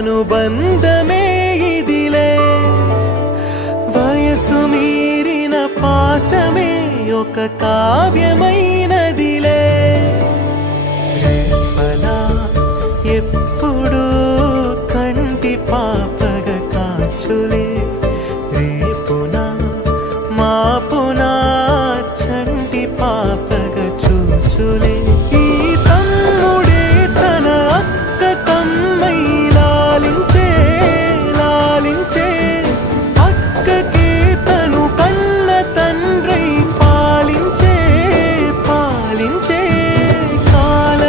అనుబంధమే ఇదిలే వయసు మీరిన పాసమే ఒక కావ్యమైనదిలే రేపలా ఎప్పుడు కంటి పాప